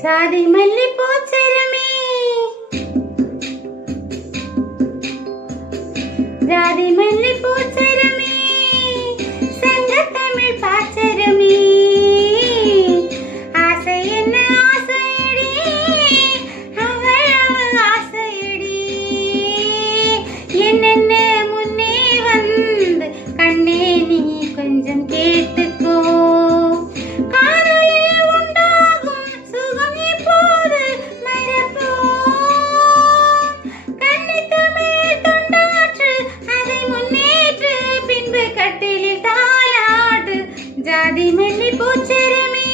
சாதி மல்லி பூச்சரமே ஜாதி மல்லி பூச்சரமே சங்கத்தமிழ் பாச்சரமே ஆசை என்ன ஆசையடி அவள் ஆசையடி என்னென்ன முன்னே வந்து கண்ணே நீ கொஞ்சம் கேட்டுக்கோ ஜாதி மல்லி பூச்சரமே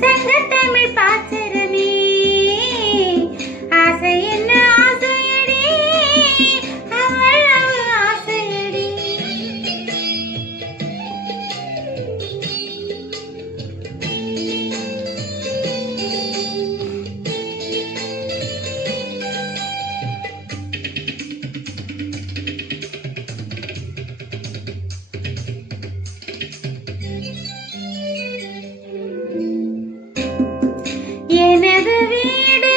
சங்கத்தமிழ் பாச்சரமே ஆசை என்ன ஆசையடி அவள் ஆசையடி எனது வீடு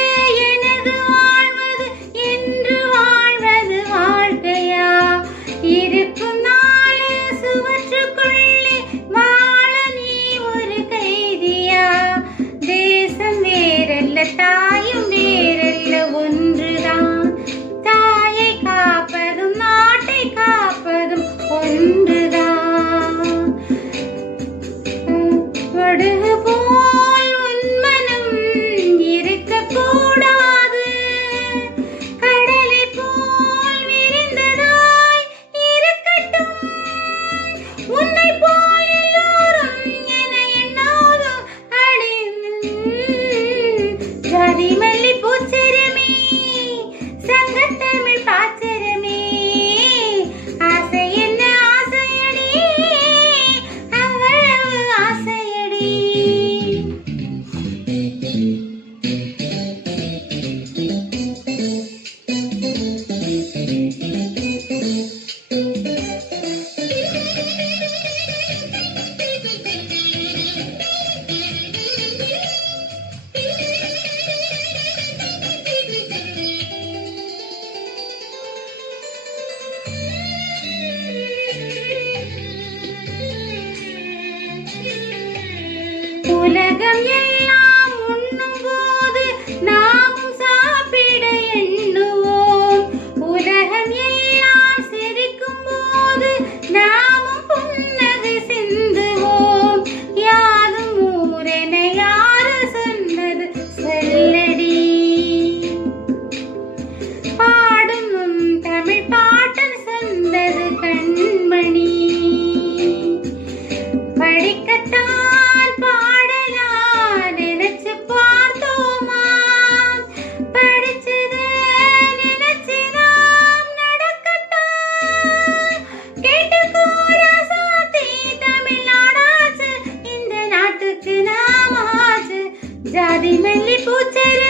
எனது வாழ்வது என்று வாழ்வது வாழ்க்கையா இருக்கும் நாளு சுவற்றுக்குள்ளே வாழ நீ ஒரு கைதியா தேசம் வேறல்ல தாயும் வேறல்ல ஒன்றுதான் தாயை காப்பதும் நாட்டை காப்பதும் ஒன்றுதான் வடுகு போல் உன்மனம் இருக்கக்கூடாது கடலை போல் விரிந்ததாய் இருக்கட்டும் உன்னை போல் எல்லோரும் என எண்ணாதும் ஜாதி மல்லி பூச்சரமே சங்கத்தமிழ் பாச்சரமே ஆசை என்ன ஆசையடி அவள் ஆசையடி உலகம் எல்லாம் உண்ணும் போது நாமும் சாப்பிட எண்ணுவோம் உலகம் எல்லாம் சிரிக்கும் போது நாமும் புன்னகை சிந்துவோம் யாரும் ஊரென யாரு சொன்னது சொல்லடி பாடும் உன் தமிழ் பாட்டன் சொன்னது கண்மணி படிக்கத்தான் ஜாதி மல்லி பூச்சரமே